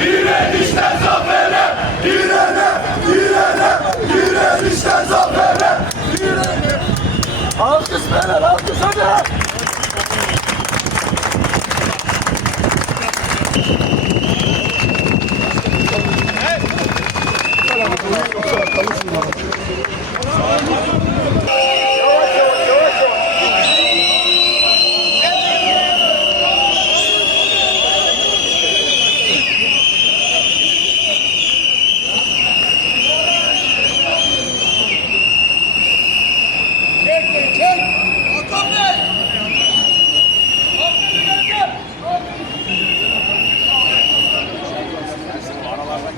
Direniş zafere, direniş!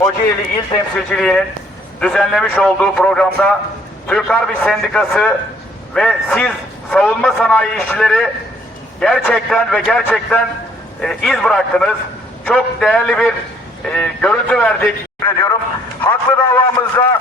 Kocaeli İl Temsilciliği'nin düzenlemiş olduğu programda Türk Harbi Sendikası ve siz savunma sanayi işçileri gerçekten ve gerçekten e, iz bıraktınız. Çok değerli bir e, görüntü verdik. Ediyorum. Haklı davamızda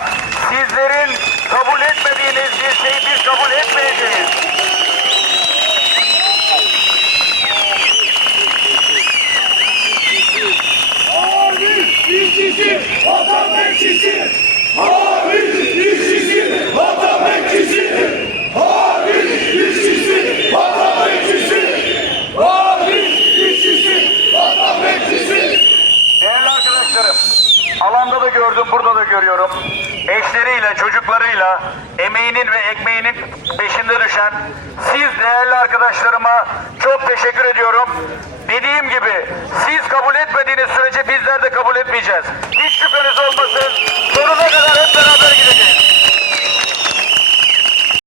alanda da gördüm, burada da görüyorum. Eşleriyle, çocuklarıyla, emeğinin ve ekmeğinin peşinde düşen siz değerli arkadaşlarıma çok teşekkür ediyorum. Dediğim gibi siz kabul etmediğiniz sürece bizler de kabul etmeyeceğiz. Hiç.